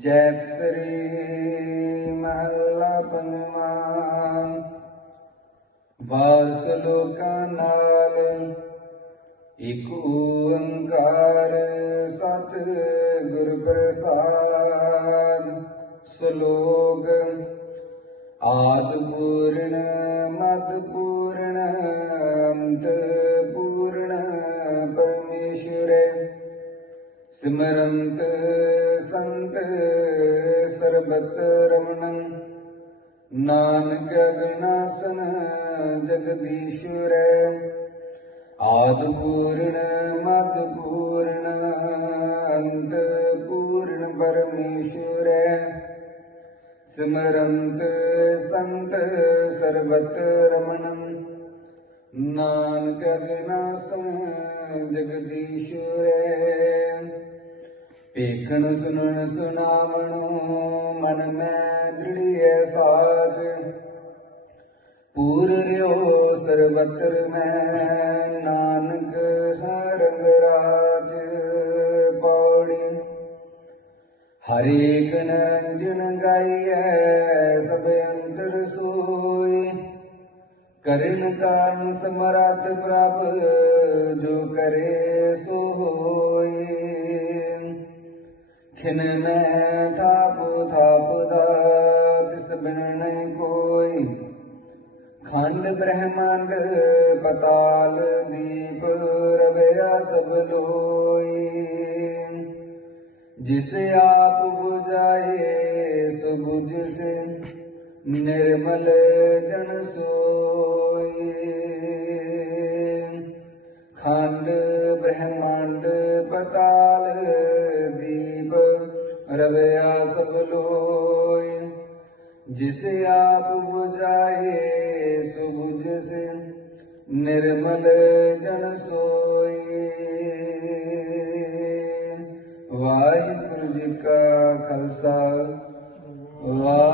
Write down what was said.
ਜੈ ਸ੍ਰੀ ਮਹਲਾ ਪੰਜਵਾਂ ਵਾਸ ਲੋਕਾਂ ਨਾਲ ਇਕ ਓੰਕਾਰ ਸਤ ਗੁਰ ਪ੍ਰਸਾਦ। ਸ਼ਲੋਕ ਆਦ ਪੂਰਨ, ਮਦ ਪੂਰਨ ਸਿਮਰੰਤ ਸੰਤ ਸਰਬਤ ਰਮਣੰ। ਨਾਨਕ ਅਗਨਾਸਨ ਜਗਦੀਸ਼ਵਰ ਆਦ ਪੂਰਨ ਮਦ ਪੂਰਨ ਅੰਤ ਪੂਰਨ ਪਰਮੇਸ਼ਵਰ ਸਿਮਰੰਤ ਸੰਤ ਸਰਬਤ ਰਮਣੰ। ਨਾਨਕ ਅਗਨਾਸਨ ਜਗਦੀਸ਼ਵਰ ਵੇਖਣ ਸੁਣਨ ਸੁਨਾਵਣੋ ਮਨ ਮੈਂ ਦ੍ਰਿੜੀਐ ਸਾਚ। ਪੂਰ ਰਿਓ ਸਰਬਤਰ ਮੈਂ ਨਾਨਕ ਹਰੰਗ ਰਾਜ ਪੌੜੀ ਹਰੇਕ ਨੰਜਨ ਗਾਈਐ ਸਭ ਅੰਤਰ ਸੋਈ। ਕਰਨ ਕਾਰਨ ਸਮਰੱਥ ਪ੍ਰਭ ਜੋ ਕਰੇ ਖਿਨ ਮੈਂ ਥਾਪ ਥਾਪ ਤਿਸ ਬਿਨ ਨਹੀਂ ਕੋਈ। ਖੰਡ ਬ੍ਰਹਮੰਡ ਪਤਾਲ ਦੀਪ ਰਵਿਆ ਸਭ ਲੋਈ। ਜਿਸ ਆਪ 부ਝਾਏ ਸੋ 부ਝ ਸੇ, ਨਿਰਮਲ ਜਨ ਸੋਈ। ਖੰਡ ਬ੍ਰਹਮੰਡ ਪਤਾਲ ਦੀਪ ਰਵਿਆ ਸਭ ਲੋਈ ਜਿਸ ਆਪ 부ਝਾਏ ਸੋ ਸੇ ਨਿਰਮਲ ਜਨ ਸੋਏ। ਵਾਹਿਗੁਰੂ ਜੀ ਕਾ ਖਾਲਸਾ, ਵਾਹਿ